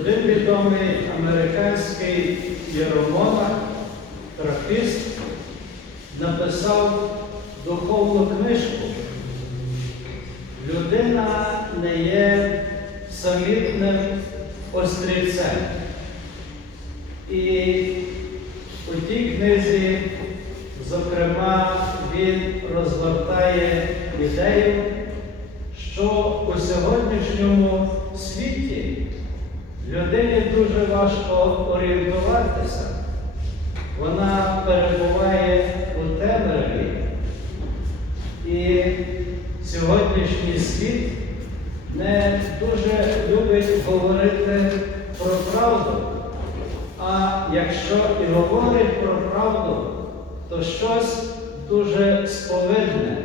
Один відомий американський єромонах, трапіст, написав духовну книжку. Людина не є самітним острівцем. І у тій книзі, зокрема, він розгортає ідею, що у сьогоднішньому світі людині дуже важко орієнтуватися. Вона перебуває у темряві. І сьогоднішній світ не дуже любить говорити про правду. А якщо і говорить про правду, то щось дуже сповидне,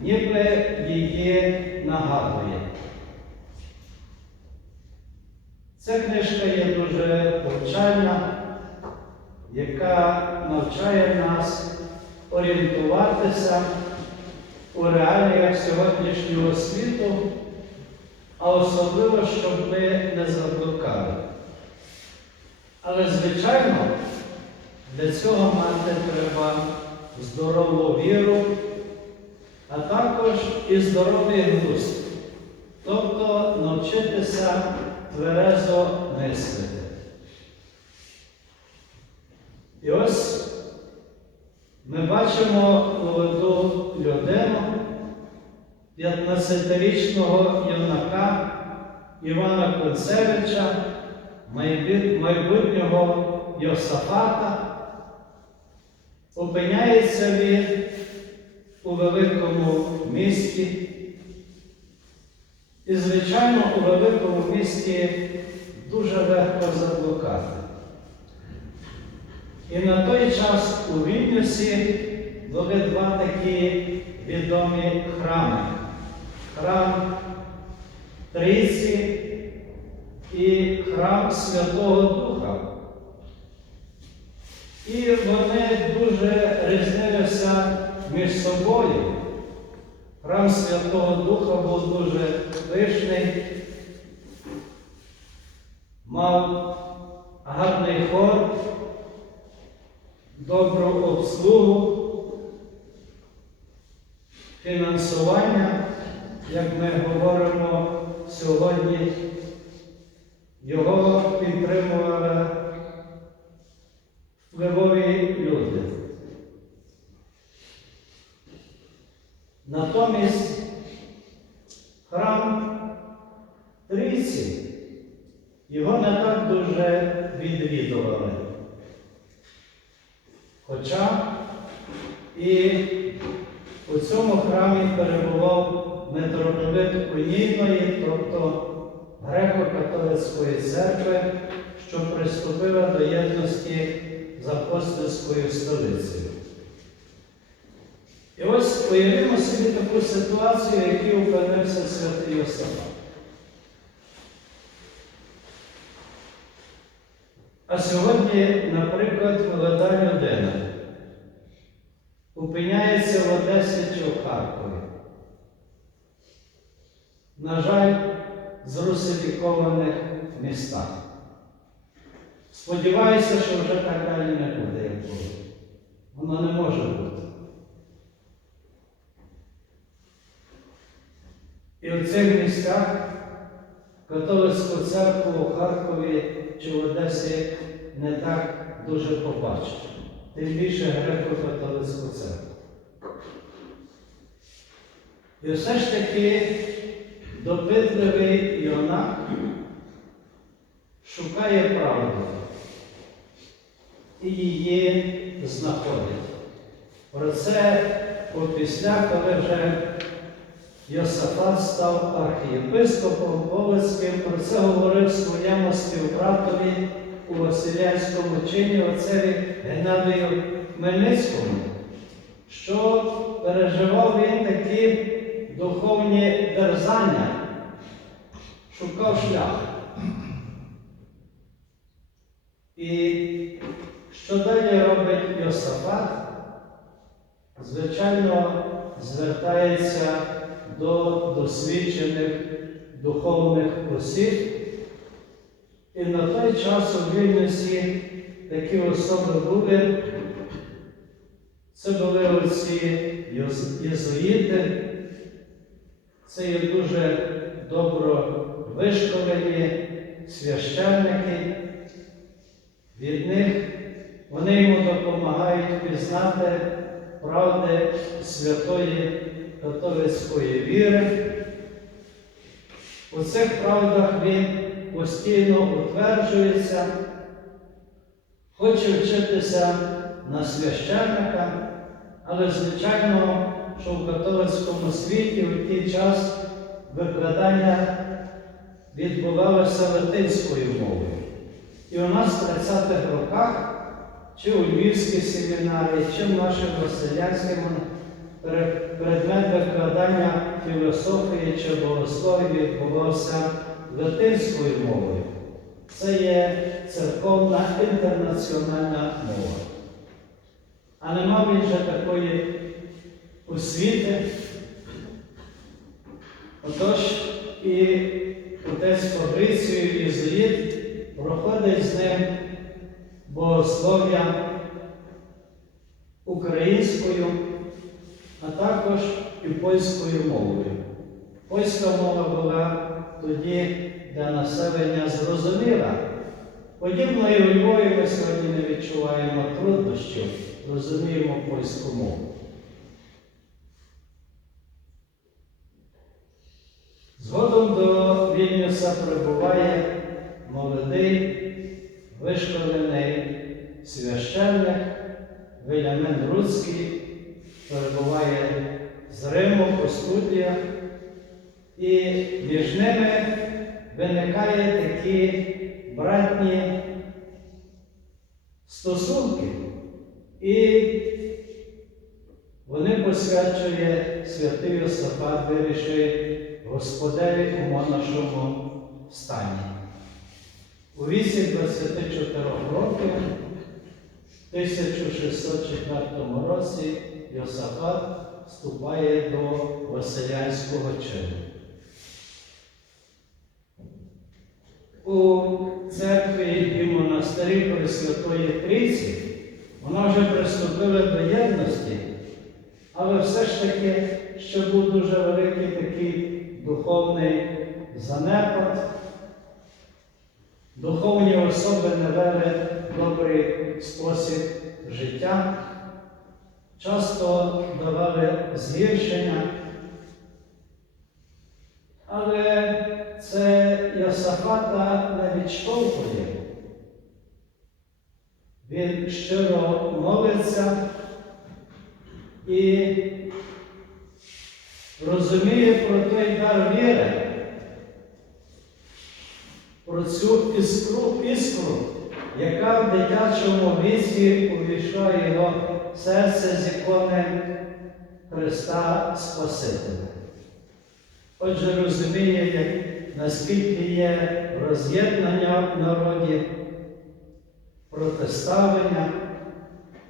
ніби її нагадує. Ця книжка є дуже повчальна, яка навчає нас орієнтуватися у реаліях сьогоднішнього світу, а особливо, щоб ми не заблукали. Але, звичайно, для цього мати треба здорову віру, а також і здоровий глузд, тобто навчитися тверезо мислити. І ось ми бачимо молоду людину, 15-річного юнака Івана Концевича, майбутнього Йосафата, опиняється він у великому місті. І, звичайно, у великому місті дуже легко заблукати. І на той час у Вільнюсі були два такі відомі храми. Храм Трійці і храм Святого Духа. І вони дуже різнилися між собою. Храм Святого Духа був дуже пишний, мав гарний хор, добру обслугу, фінансування, як ми говоримо сьогодні, його підтримували впливові люди. Натомість храм Трійці його не так дуже відвідували. Хоча і у цьому храмі перебував митрополит Унійної, тобто греко-католицької церкви, що приступила до єдності з апостольською столицею. І ось уявімо собі таку ситуацію, в якій опинився святий Йосифат. А сьогодні, наприклад, молода людина опиняється в Одесі чи в Харкові. На жаль, з русифікованих містах. Сподіваюся, що вже так далі не буде, як було. Воно не може бути. І в цих місцях католицьку церкву у Харкові чи в Одесі не так дуже побачить. Тим більше греко-католицьку церкву. І все ж таки допитливий юнак шукає правду і її знаходить. Про це опісля, коли вже Йосафат став архієпископом Полицьким, про це говорив своєму співбратові у Василянському чині отцеві Геннадію Хмельницькому, що переживав він такі духовні дерзання, шукав шлях. І що далі робить Йосафат? Звичайно, звертається до досвідчених духовних осіб І на той час у Вільнюсі такі особи були. Це були оці єзуїти, це є дуже добро вишколені священники. Від них вони йому допомагають пізнати правди святої католицької віри. У цих правдах він постійно утверджується, хоче вчитися на священника, але звичайно, що в католицькому світі в той час викладання відбувалося латинською мовою. І у нас в 30-х роках, чи у Львівській семінарії, чи в Василянському пере- предмет викладання філософії чи богослов'я відбувався латинською мовою. Це є церковна інтернаціональна мова. А нема він же такої освіти. Отож, і отець Фабрицію Єзуїт проходить з ним богослов'я українською, а також і польською мовою. Польська мова була тоді для населення зрозуміла. Подібно і Львові ми сьогодні не відчуваємо труднощів, розуміємо польську мову. Згодом до Вільнюса прибуває молодий, вишколений священник Вилямен Руцький, перебуває з Риму по студіях, і між ними виникає такі братні стосунки. І вони посвячує святий Йосифат вирішує Господеві у монашому стані. У віці 24 років, в 1604 році, Йосафат вступає до Василянського чину. У церкві і монастирі Пресвятої Трійці вона вже приступила до єдності, але все ж таки ще був дуже великий такий духовний занепад. Духовні особи не вели добрий часто давали згіршення, але це Йосафата не відштовхує. Він щиро молиться і розуміє про той дар віри, про цю іскру, іскру, яка в дитячому віці увійшла його серце з ікони Христа Спасителя. Отже, розуміє, наскільки є роз'єднання в народі, протиставлення,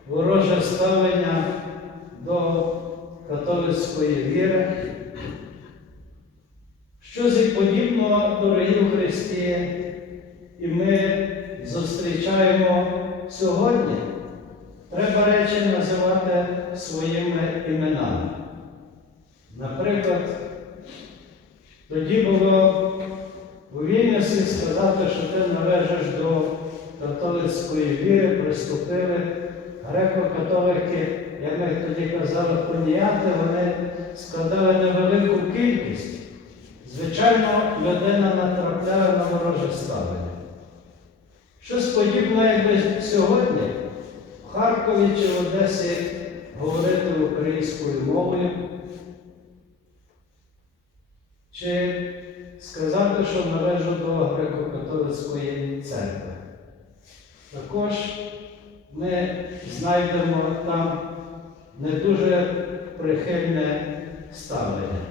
вороже ставлення до католицької віри. Щось і подібного, дорогі в Христі, і ми зустрічаємо сьогодні. Треба речі називати своїми іменами. Наприклад, тоді було у Вільнюсі сказати, що ти належиш до католицької віри, приступили греко-католики, як ми тоді казали, поніяти, вони складали невелику кількість. Звичайно, людина натрапляє на вороже ставлення. Щось подібне, якби сьогодні Харкові чи в Одесі говорити українською мовою, чи сказати, що належу до греко-католицької церкви. Також ми знайдемо там не дуже прихильне ставлення.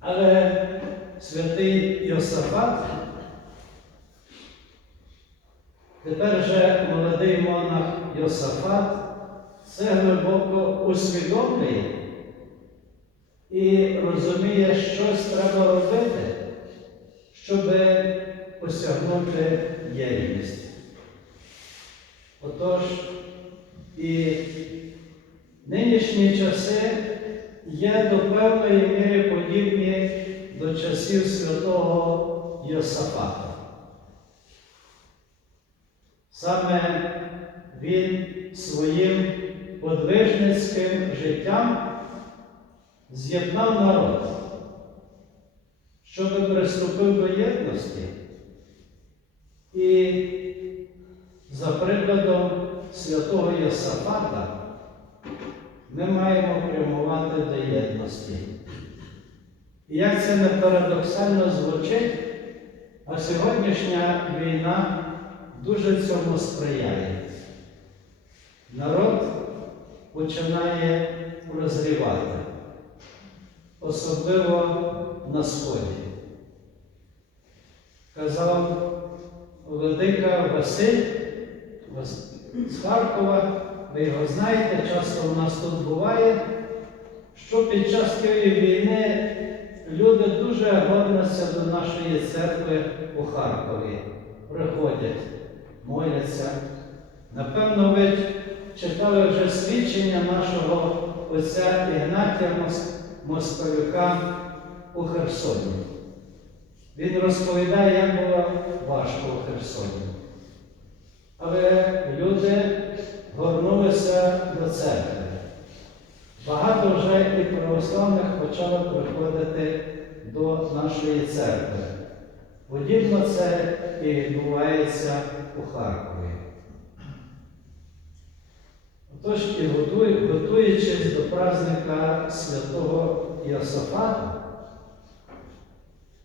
Але святий Йосафат, тепер же молодий монах Йосафат, це глибоко усвідомлює і розуміє, щось треба робити, щоб осягнути єдність. Отож, і нинішні часи є до певної міри подібні до часів святого Йосафата. Саме він своїм подвижницьким життям з'єднав народ, щоб приступив до єдності. І за прикладом святого Йосафата ми маємо прямувати до єдності. І як це не парадоксально звучить, а сьогоднішня війна дуже цьому сприяє. Народ починає розрівати, особливо на Сході. Казав Владика Василь з Харкова, ви його знаєте, часто у нас тут буває, що під час тієї війни люди дуже горняться до нашої церкви у Харкові. Приходять, моляться. Напевно, читали вже свідчення нашого отця Ігнатія Мос- Московика у Херсоні. Він розповідає, як було важко у Херсоні. Але люди горнулися до церкви. Багато вже і православних почало приходити до нашої церкви. Подібно це і відбувається у Харкові. І готуючись до праздника святого Йосафата,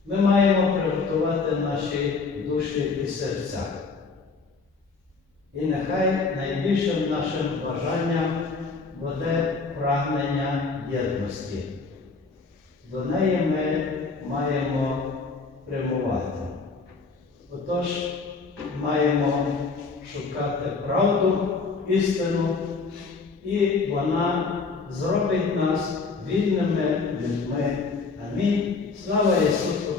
ми маємо приготувати наші душі і серця. І нехай найбільшим нашим бажанням буде прагнення єдності. До неї ми маємо прямувати. Отож, маємо шукати правду, істину, і вона зробить нас вільними людьми. Амінь. Слава Ісусу!